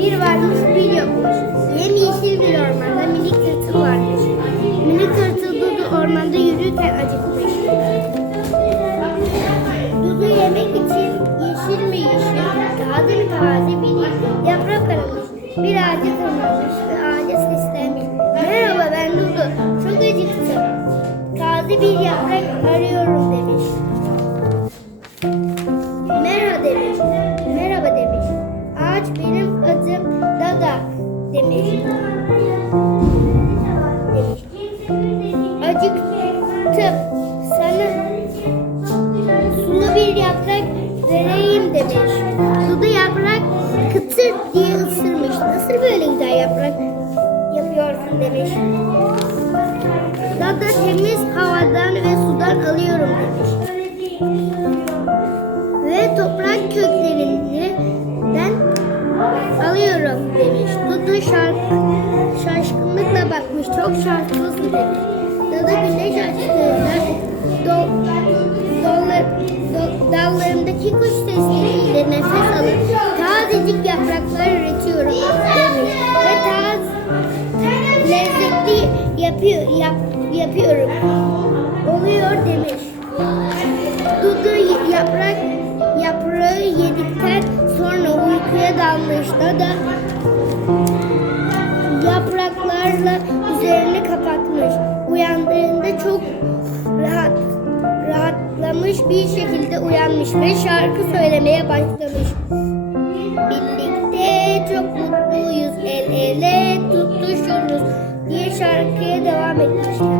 Bir varmış bir yokmuş. Yemyeşil bir ormanda minik tırtıl varmış. Minik tırtıl Dudu ormanda yürürken acıkmış. Dudu yemek için yeşil mi yeşil, taze mi taze bir yaprak aramış. Bir ağaca tırmanmış ve ağaca seslenmiş. Merhaba ben Dudu, çok acıktım. Taze bir yaprak arıyorum. Acıktım. Sana sulu bir yaprak vereyim demiş. Suda yaprak kıtır diye ısırmış. Nasıl böyle güzel yaprak yapıyorsun demiş. Dada temiz havadan ve sudan alıyorum demiş. Ve toprak köklerinden alıyorum demiş. Dudu şaşkınlıkla bakmış. Çok şanslısın demiş. Dada güneş açtığında do, dollar, do, dallarımdaki kuş sesleriyle nefes alıp tazecik yapraklar üretiyorum demiş. Ve taz, lezzetli yapıyor, yap, yapıyorum. Oluyor demiş. Dudu yaprak yaprağı yedikten sonra uykuya dalmışta da kapatmış. Uyandığında çok rahat rahatlamış bir şekilde uyanmış ve şarkı söylemeye başlamış. Birlikte çok mutluyuz el ele tutuşuruz diye şarkıya devam etmişler.